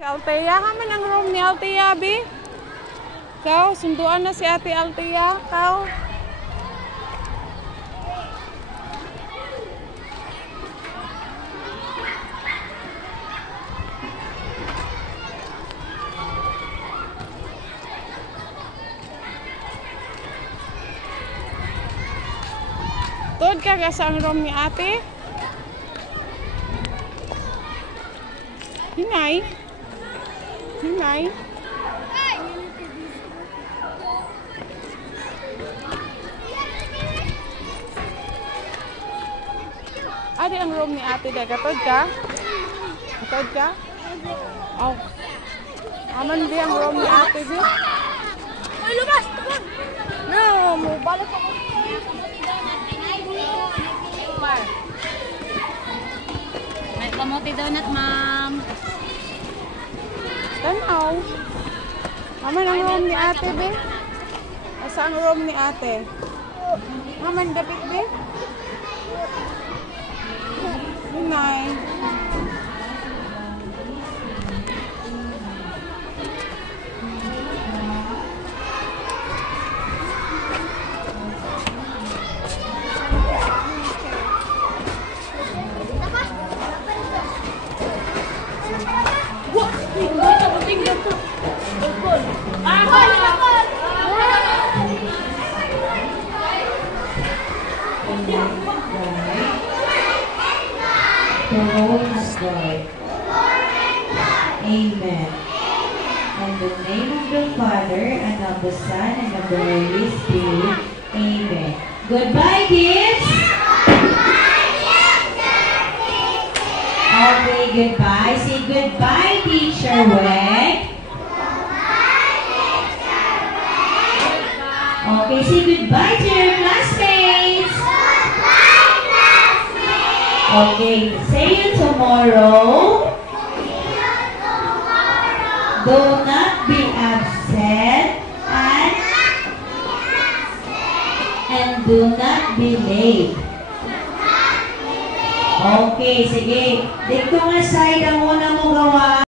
Si Althea, haman ang room ni Althea, Bi. Kau, sunduan na si Ate Althea. Kau. Tuod ka sa ang room ni Ate. Hinay. Hinay. Adi ang room ni Ate dahil. Katod ka? Katod ka? Oh. Aman di ang room ni Ate di? Ay, lumas! No, mo balot ako. May kamote donut, ma'am. Tanaw. Aman ang room ni Ate, be? Asa ang room ni Ate? Aman dapit, be? Hinay. The Lord has died. Amen. In the name of the Father, and of the Son, and of the Holy Spirit. Amen. Goodbye, kids! Okay, goodbye. Say goodbye, Teacher Weg. Okay, say goodbye to your classmates. Okay, see you tomorrow. Do not be upset and do not be late. Okay, sige. Dito nga side ang una mo gawa.